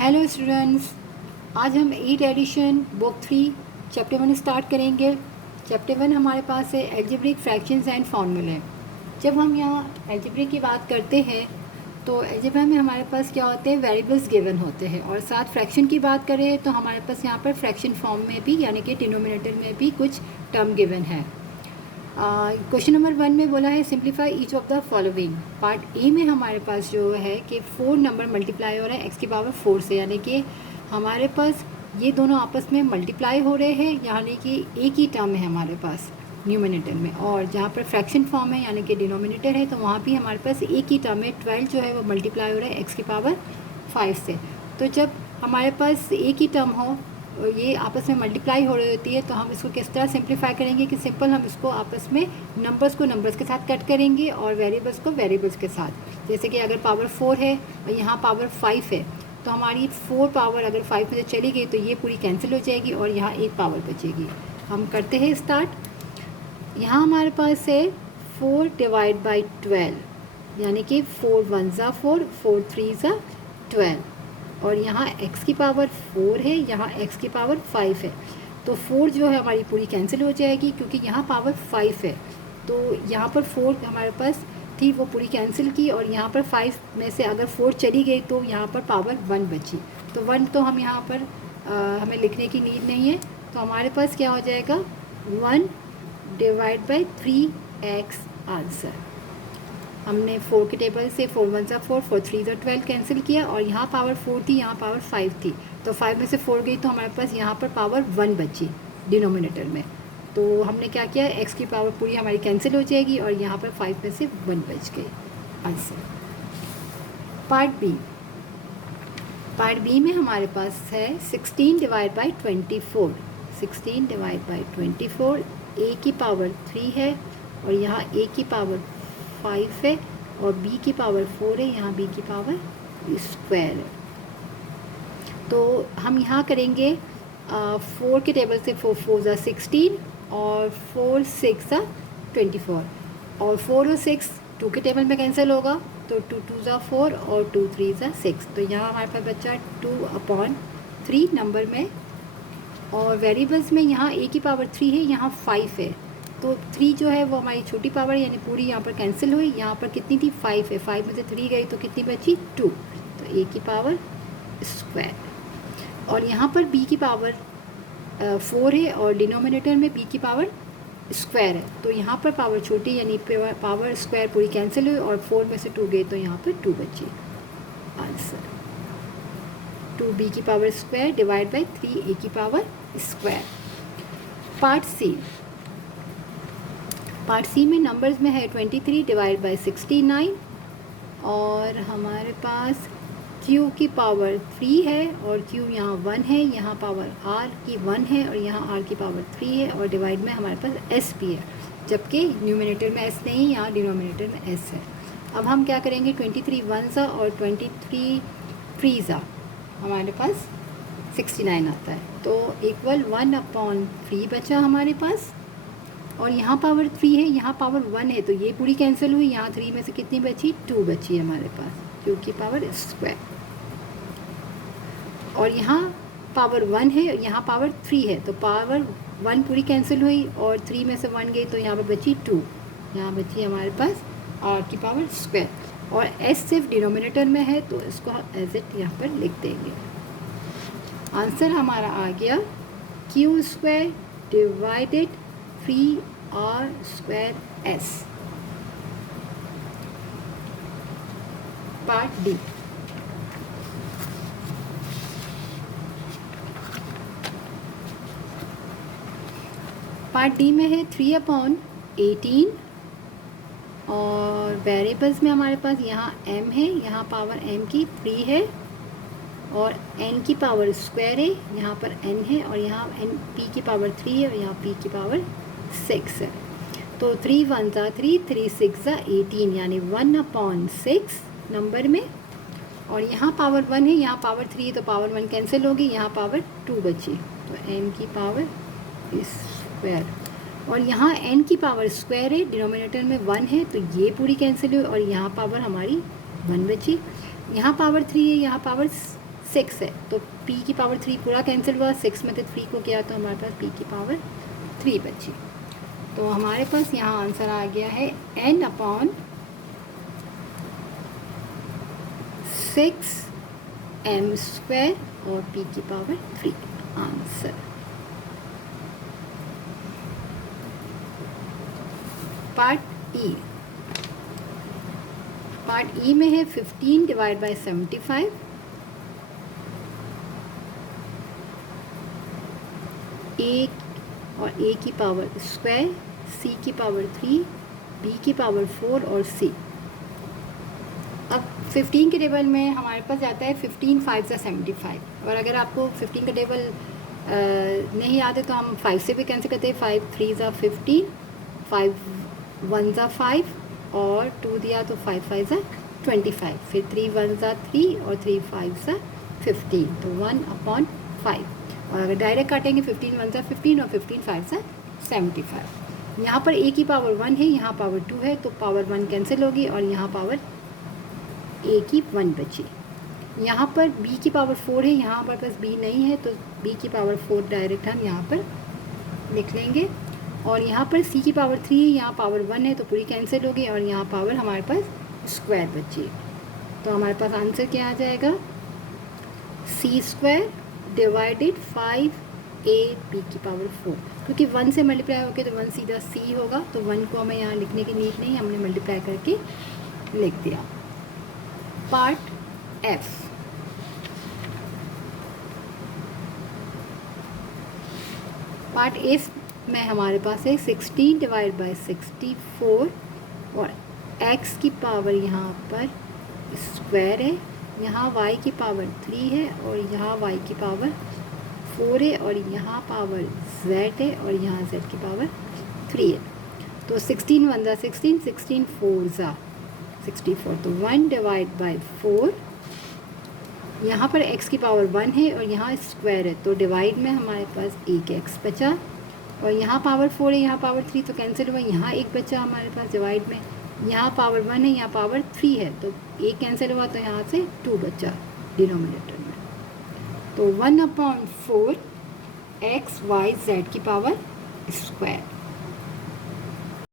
Hello students, आज हम 8 addition book 3 chapter 1 start करेंगे। चैप्टर 1 हमारे पास है एल्जेब्रिक फ्रैक्शंस एंड फार्मूले। जब हम यहाँ एल्जेब्रिक की बात करते हैं तो एल्जेब्रा में हमारे पास क्या होते हैं, वेरिएबल्स गिवन होते हैं, और साथ फ्रैक्शन की बात करें तो हमारे पास यहाँ पर फ्रैक्शन फॉर्म में भी यानी कि डिनोमिनेटर में भी कुछ टर्म गिवन है। क्वेश्चन नंबर 1 में बोला है simplify each of the following. Part A में हमारे पास जो है कि 4 नंबर मल्टीप्लाई हो रहा है एक्स की पावर 4 से, यानी कि हमारे पास ये दोनों आपस में मल्टीप्लाई हो रहे हैं, यानी कि एक ही टर्म है हमारे पास न्यूमिनेटर में, और जहाँ पर फ्रैक्शन फॉर्म है यानी कि डिनोमिनेटर है तो वहाँ भी हमारे पास एक ही टर्म है 12 जो है वो मल्टीप्लाई हो रहा है एक्स की पावर 5 से। तो जब हमारे पास एक ही टर्म हो, ये आपस में मल्टीप्लाई हो रही होती है, तो हम इसको किस तरह सिंप्लीफाई करेंगे कि सिंपल हम इसको आपस में नंबर्स को नंबर्स के साथ कट करेंगे और वेरिएबल्स को वेरिएबल्स के साथ। जैसे कि अगर पावर 4 है और यहाँ पावर 5 है तो हमारी 4 पावर अगर 5 में से चली गई तो ये पूरी कैंसिल हो जाएगी और यहाँ एक पावर बचेगी। हम करते हैं स्टार्ट। यहाँ हमारे पास है 4 डिवाइड बाई 12, यानी कि 4 1 ज़ा 4, 4 3 ज़ा 12, और यहाँ x की पावर 4 है, यहाँ x की पावर 5 है, तो 4 जो है हमारी पूरी कैंसिल हो जाएगी क्योंकि यहाँ पावर 5 है। तो यहाँ पर 4 हमारे पास थी वो पूरी कैंसिल की, और यहाँ पर 5 में से अगर 4 चली गई तो यहाँ पर पावर 1 बची। तो 1 तो हम यहाँ पर हमें लिखने की नीड नहीं है, तो हमारे पास क्या हो जाएगा 1 डिवाइड बाई 3x आंसर। हमने 4 के टेबल से 4 1 ज़ा 4, 4 3 ज़ा 12 कैंसिल किया, और यहाँ पावर 4 थी, यहाँ पावर 5 थी, तो 5 में से 4 गई तो हमारे पास यहाँ पर पावर 1 बची डिनोमिनेटर में। तो हमने क्या किया, x की पावर पूरी हमारी कैंसिल हो जाएगी और यहाँ पर 5 में से 1 बच गई आंसर। पार्ट बी में हमारे पास है 16 divide by 24। 16 divide by 24, a की पावर 3 है और यहाँ a की पावर 5 है और b की पावर 4 है, यहाँ b की पावर स्क्वायर है। तो हम यहाँ करेंगे 4 के टेबल से 4 4 ज़ा 16 और 4 6 ज़ा 24, और 4 और 6 2 के टेबल में कैंसिल होगा, तो 2 2 ज़ा 4 और 2 3 ज़ा 6, तो यहाँ हमारे पास बच्चा 2/3 नंबर में, और वेरिएबल्स में यहाँ a की पावर 3 है, यहाँ 5 है, तो 3 जो है वो हमारी छोटी पावर यानी पूरी यहाँ पर कैंसिल हुई। यहाँ पर कितनी थी 5 है, 5 में से 3 गई तो कितनी बची 2, तो a की पावर स्क्वायर, और यहाँ पर b की पावर 4 है और डिनोमिनेटर में b की पावर स्क्वायर है, तो यहाँ पर पावर छोटी यानी पावर स्क्वायर पूरी कैंसिल हुई और 4 में से 2 गए तो यहाँ पर 2 बची आंसर। 2b की power square divide by 3a की पावर स्क्वायर। पार्ट सी में नंबर्स में है 23 डिवाइड बाई 69, और हमारे पास q की पावर 3 है और q यहाँ 1 है, यहाँ पावर r की 1 है और यहाँ r की पावर 3 है, और डिवाइड में हमारे पास s भी है, जबकि न्यूमिनेटर में s नहीं, यहाँ डिनोमिनेटर में s है। अब हम क्या करेंगे 23 1 ज़ा और 23 3 ज़ा हमारे पास 69 आता है, तो इक्वल 1/3 बचा हमारे पास, और यहाँ पावर 3 है, यहाँ पावर 1 है, तो ये पूरी कैंसिल हुई, यहाँ 3 में से कितनी बची 2 बची है हमारे पास, q की पावर स्क्वायर, और यहाँ पावर 1 है, यहाँ पावर 3 है, तो पावर 1 पूरी कैंसिल हुई और 3 में से 1 गई तो यहाँ पर बची 2, यहाँ बची हमारे पास r की पावर स्क्वायर, और s सिर्फ डिनोमिनेटर में है तो इसको हम एज इट यहाँ पर लिख देंगे। आंसर हमारा आ गया q square divided 3r square s। Part D. Part D में है 3/18, और वेरिएबल्स में हमारे पास यहाँ m है, यहाँ पावर m की 3 है और n की पावर स्क्वायर है, यहाँ पर n है, और यहाँ p की पावर 3 है और यहाँ p की पावर 6 है। तो 3 1 ज़ा 3, 3 6 ज़ा 18, यानी 1/6 नंबर में, और यहाँ पावर 1 है, यहाँ पावर 3 है, तो पावर 1 कैंसिल होगी, यहाँ पावर 2 बची, तो n की पावर स्क्वायर, और यहाँ n की पावर स्क्वायर है, डिनोमिनेटर में 1 है तो ये पूरी कैंसिल हुई और यहाँ पावर हमारी 1 बची। यहाँ पावर 3 है, यहाँ पावर 6 है, तो p की पावर 3 पूरा कैंसिल हुआ, 6 में से 3 को किया तो हमारे पास p की पावर 3 बची। तो हमारे पास यहाँ आंसर आ गया है n अपॉन 6m² और p की पावर 3 आंसर। पार्ट ई में है 15 डिवाइड बाई 75, ए और ए की पावर स्क्वायर, सी की पावर 3, बी की पावर 4 और सी। अब 15 के टेबल में हमारे पास जाता है 15 5 × 75, और अगर आपको 15 का टेबल नहीं याद है तो हम 5 से भी कैंसिल करते हैं। 5 3 × 15, 5 1 × 5 और 2 दिया तो 5 5 × 25, फिर 3 1 × 3 और 3 5 × 15, तो 1/5। और अगर डायरेक्ट काटेंगे 15 1 × 15 और 15 5 × 75। यहाँ पर ए की पावर 1 है, यहाँ पावर 2 है, तो पावर 1 कैंसिल होगी और यहाँ पावर ए की 1 बची। यहाँ पर बी की पावर 4 है, यहाँ पर बस बी नहीं है तो बी की पावर 4 डायरेक्ट हम यहाँ पर लिख लेंगे। और यहाँ पर सी की पावर 3 है, यहाँ पावर 1 है तो पूरी कैंसिल होगी और यहाँ पावर हमारे पास स्क्वायर बची। तो हमारे पास आंसर क्या आ जाएगा, c² डिवाइडेड 5ab की पावर 4, क्योंकि 1 से मल्टीप्लाई होके तो 1 सीधा c होगा, तो 1 को हमें यहाँ लिखने की नीड नहीं, हमने मल्टीप्लाई करके लिख दिया। पार्ट एफ, पार्ट एफ में हमारे पास है 16 डिवाइड बाई 64 और x की पावर यहाँ पर स्क्वायर है, यहाँ y की पावर 3 है और यहाँ y की पावर 4 है और यहाँ पावर z है और यहाँ z की पावर 3 है। तो 16 1 × 16, 16 4 × 64, तो 1 डिवाइड बाई 4। यहाँ पर x की पावर 1 है और यहाँ स्क्वायर है, तो डिवाइड में हमारे पास एक x बचा और यहाँ पावर 4 है, यहाँ पावर 3 तो कैंसिल हुआ, यहाँ एक बचा हमारे पास डिवाइड में, यहाँ पावर 1 है, यहाँ पावर 3 है तो एक कैंसिल हुआ तो यहाँ से 2 बचा डिनोमिनेटर में। तो 1/4 x y z की पावर स्क्वायर।